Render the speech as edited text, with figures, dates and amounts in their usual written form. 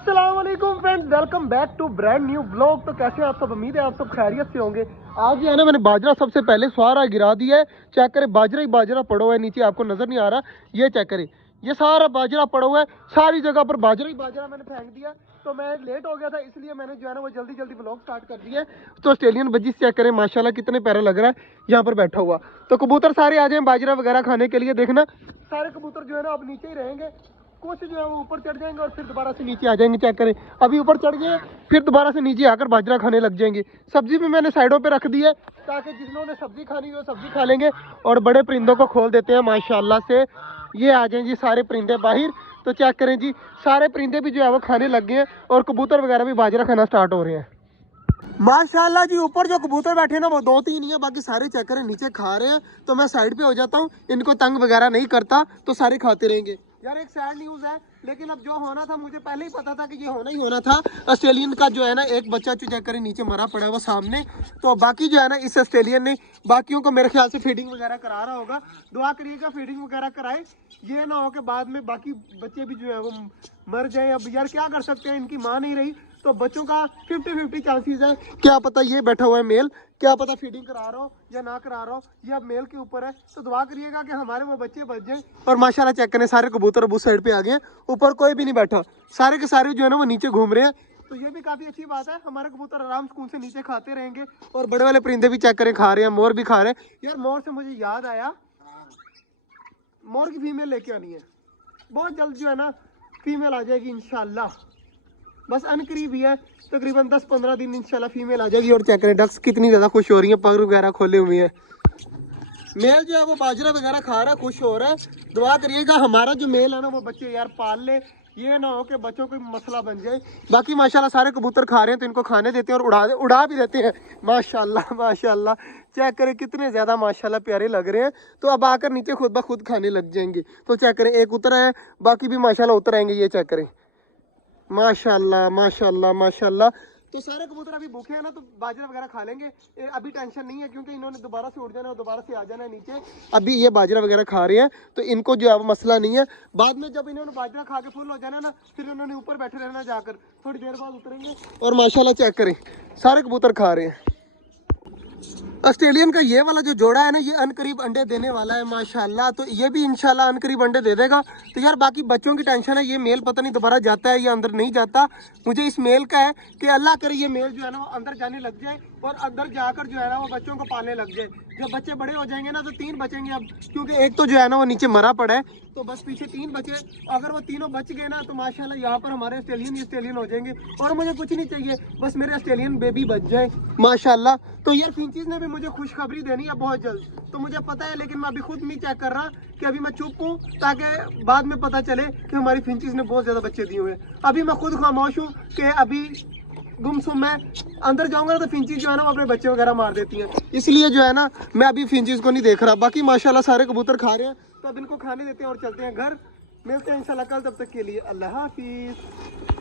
अस्सलाम वालेकुम friends, welcome back to brand new blog. तो कैसे हैं आप सब? उम्मीद है आप सब खैरियत से होंगे। आज जो है ना, मैंने बाजरा सबसे पहले सारा गिरा दिया है। चेक करें, बाजरा ही बाजरा पड़ा हुआ है नीचे, आपको नजर नहीं आ रहा। ये चेक करें, ये सारा बाजरा पड़ा हुआ है, सारी जगह पर बाजरा ही बाजरा मैंने फेंक दिया। तो मैं लेट हो गया था, इसलिए मैंने जो है ना वो जल्दी जल्दी ब्लॉग स्टार्ट कर दिया है। तो ऑस्ट्रेलियन बजीज चेक करें, माशाल्लाह कितने प्यारा लग रहा है यहाँ पर बैठा हुआ। तो कबूतर सारे आ जाए बाजरा वगैरह खाने के लिए। देखना सारे कबूतर जो है ना अब नीचे ही रहेंगे, कुछ जो है वो ऊपर चढ़ जाएंगे और फिर दोबारा से नीचे आ जाएंगे। चेक करें, अभी ऊपर चढ़ गए, फिर दोबारा से नीचे आकर बाजरा खाने लग जाएंगे। सब्जी भी मैंने साइडों पे रख दी है ताकि जिन्होंने सब्जी खानी हो सब्जी खा लेंगे। और बड़े परिंदों को खोल देते हैं माशाल्लाह से। ये आ जाएं जी सारे परिंदे बाहर। तो चेक करें जी, सारे परिंदे भी जो है वो खाने लग गए हैं और कबूतर वगैरह भी बाजरा खाना स्टार्ट हो रहे हैं माशाल्लाह जी। ऊपर जो कबूतर बैठे हैं ना वो 2-3 ही है, बाकी सारे चेक करें नीचे खा रहे हैं। तो मैं साइड पे हो जाता हूँ, इनको तंग वगैरह नहीं करता, तो सारे खाते रहेंगे। यार एक सैड न्यूज़ है, लेकिन अब जो होना था मुझे पहले ही पता था कि ये होना ही होना था। ऑस्ट्रेलियन का जो है ना एक बच्चा जो चेक करें नीचे मरा पड़ा है वो सामने। तो बाकी जो है ना इस ऑस्ट्रेलियन ने बाकियों को मेरे ख्याल से फीडिंग वगैरह करा रहा होगा। दुआ करिएगा फीडिंग वगैरह कराए, ये ना हो कि बाद में बाकी बच्चे भी जो है वो मर जाए। अब यार क्या कर सकते हैं, इनकी माँ नहीं रही तो बच्चों का 50-50 चांसेस है। क्या पता ये बैठा हुआ है मेल, क्या पता फीडिंग करा रहा हो या ना करा रहा हो, ये अब मेल के ऊपर है। तो दुआ करिएगा कि हमारे वो बच्चे बच जाएं। और माशाल्लाह चेक करें, सारे कबूतर अब उस साइड पे आ गए, ऊपर कोई भी नहीं बैठा, सारे के सारे जो है ना वो नीचे घूम रहे हैं। तो ये भी काफ़ी अच्छी बात है, हमारे कबूतर आराम सुकून से नीचे खाते रहेंगे। और बड़े वाले परिंदे भी चेक करें खा रहे हैं, मोर भी खा रहे हैं। यार मोर से मुझे याद आया, मोर की फीमेल लेके आनी है, बहुत जल्द जो है ना फीमेल आ जाएगी इंशाल्लाह। बस अनकरीब ही है, तकरीबन 10-15 दिन इंशाल्लाह फीमेल आ जाएगी। और चेक करें डक्स कितनी ज़्यादा खुश हो रही है, पर वगैरह खोले हुए हैं। मेल जो है वो बाजरा वगैरह खा रहा है, खुश हो रहा है। दुआ करिएगा हमारा जो मेल है ना वो बच्चे यार पाल ले, ये ना हो कि बच्चों को मसला बन जाए। बाकी माशाल्लाह सारे कबूतर खा रहे हैं तो इनको खाने देते हैं और उड़ा भी देते हैं माशाल्लाह माशाल्लाह। चेक करें कितने ज़्यादा माशाल्लाह प्यारे लग रहे हैं। तो अब आकर नीचे खुद ब खुद खाने लग जाएंगे। तो चेक करें एक उतर है, बाकी भी माशाल्लाह उतर आएंगे। ये चेक करें माशाल्लाह माशाल्लाह माशाल्लाह। तो सारे कबूतर अभी भूखे हैं ना, तो बाजरा वगैरह खा लेंगे, अभी टेंशन नहीं है क्योंकि इन्होंने दोबारा से उठ जाना है, दोबारा से आ जाना है नीचे। अभी ये बाजरा वगैरह खा रहे हैं तो इनको जो है वो मसला नहीं है। बाद में जब इन्होंने बाजरा खा के फुल हो जाना ना, फिर इन्होंने ऊपर बैठे रहना, जाकर थोड़ी देर बाद उतरेंगे। और माशाल्लाह चेक करें सारे कबूतर खा रहे हैं। ऑस्ट्रेलियन का ये वाला जो जोड़ा है ना, ये अनकरीब अंडे देने वाला है माशाल्लाह। तो ये भी इंशाल्लाह अनकरीब अंडे दे देगा। तो यार बाकी बच्चों की टेंशन है, ये मेल पता नहीं दोबारा जाता है या अंदर नहीं जाता। मुझे इस मेल का है कि अल्लाह करे ये मेल जो है ना वो अंदर जाने लग जाए और अंदर जाकर जो है ना वो बच्चों को पालने लग जाए। जब बच्चे बड़े हो जाएंगे ना तो 3 बचेंगे अब, क्योंकि एक तो जो है ना वो नीचे मरा पड़ा है, तो बस पीछे 3 बचे। अगर वो तीनों बच गए ना तो माशाल्लाह यहाँ पर हमारे ऑस्ट्रेलियन हो जाएंगे। और मुझे कुछ नहीं चाहिए, बस मेरे ऑस्ट्रेलियन बेबी बच जाए माशाल्लाह। तो यार फिंचीज ने भी मुझे खुशखबरी देनी है बहुत जल्द, तो मुझे पता है, लेकिन मैं अभी खुद नहीं चेक कर रहा कि अभी मैं चुप हूँ ताकि बाद में पता चले कि हमारी फिंचीज ने बहुत ज़्यादा बच्चे दिए हुए हैं। अभी मैं खुद खामोश हूँ कि अभी गुमसुम, मैं अंदर जाऊंगा ना तो फिंचीज जो है ना वो अपने बच्चे वगैरह मार देती हैं, इसलिए जो है ना मैं अभी फिंचीज को नहीं देख रहा। बाकी माशाल्लाह सारे कबूतर खा रहे हैं, तो अब इनको खाने देते हैं और चलते हैं घर। मिलते हैं इंशाल्लाह कल, तब तक के लिए अल्लाह हाफिज़।